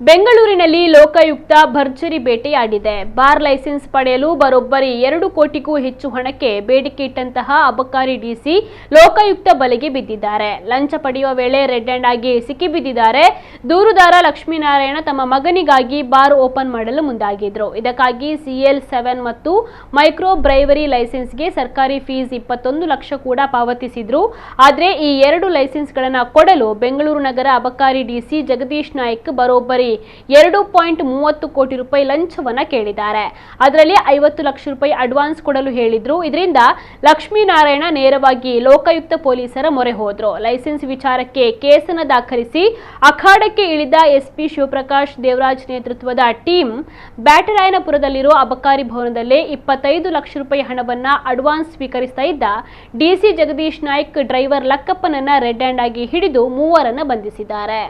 ಬೆಂಗಳೂರಿನಲ್ಲಿ ಲೋಕಾಯುಕ್ತ ಭರ್ಜರಿ ಬೇಟೆಯಾಡಿದೆ. Bar licence ಪಡೆಯಲು ಬರೋಬ್ಬರಿ 2 ಕೋಟಿಗೂ ಹೆಚ್ಚು ಹಣಕ್ಕೆ ಬೇಡಿಕೆ ಇಟ್ಟಂತಹ ಅಬಕಾರಿ ಡಿಸಿ ಲೋಕಾಯುಕ್ತ ಬಲೆಗೆ ಬಿದ್ದಿದ್ದಾರೆ. ಲಂಚ ಪಡೆಯುವ ವೇಳೆ ರೆಡ್ ಹ್ಯಾಂಡ್ ಆಗಿ ಸಿಕ್ಕಿಬಿದ್ದಿದ್ದಾರೆ. ದೂರುದಾರ ಲಕ್ಷ್ಮೀನಾರಾಯಣ ತಮ್ಮ ಮಗನಿಗಾಗಿ ಬಾರ್ ಓಪನ್ ಮಾಡಲು ಮುಂದಾಗಿದ್ರು. ಇದಕ್ಕಾಗಿ CL7 ಮತ್ತು ಮೈಕ್ರೋ ಬ್ರೈವರಿ ಲೈಸೆನ್ಸ್ಗೆ ಸರ್ಕಾರಿ ಫೀಸ್ 21 ಲಕ್ಷ ಕೂಡ ಪಾವತಿಸಿದ್ರು. ಆದರೆ ಈ 2 ಲೈಸೆನ್ಸ್ಗಳನ್ನು ಕೊಡಲು ಬೆಂಗಳೂರು ನಗರ ಅಬಕಾರಿ ಡಿಸಿ ಜಗದೀಶ್ ನಾಯ್ಕ್ ಬರೋಬ್ಬರಿ 2.30 ಕೋಟಿ ರೂಪಾಯಿ ಲಂಚವನ್ನ ಕೇಳಿದ್ದಾರೆ. ಅದರಲ್ಲಿ 50 ಲಕ್ಷ ರೂಪಾಯಿ ಅಡ್ವಾನ್ಸ್ ಕೊಡಲು ಹೇಳಿದ್ರು. ಇದರಿಂದ ಲಕ್ಷ್ಮೀನಾರಾಯಣ ನೇರವಾಗಿ ಲೋಕಾಯುಕ್ತ ಪೊಲೀಸರ ಮೊರೆ ಹೋದ್ರು. ಲೈಸೆನ್ಸ್ ವಿಚಾರಕ್ಕೆ ಕೇಸನ್ನು ದಾಖಲಿಸಿ ಅಖಾಡಕ್ಕೆ ಇಳಿದ SP ಶಿವಪ್ರಕಾಶ್ ದೇವರಾಜ್ ನೇತೃತ್ವದ ಟೀಮ್ ಬ್ಯಾಟರಾಯನಪುರದಲ್ಲಿರುವ ಅಬಕಾರಿ ಭವನದಲ್ಲೇ 25 ಲಕ್ಷ ರೂಪಾಯಿ ಹಣವನ್ನ ಅಡ್ವಾನ್ಸ್ ಸ್ವೀಕರಿಸ್ತಾ ಇದ್ದ ಡಿಸಿ ಜಗದೀಶ್ ನಾಯ್ಕ್ ಡ್ರೈವರ್ ಲಕ್ಕಪ್ಪನನ್ನ ರೆಡ್ ಹ್ಯಾಂಡ್ ಆಗಿ ಹಿಡಿದು ಮೂವರನ್ನ ಬಂಧಿಸಿದ್ದಾರೆ.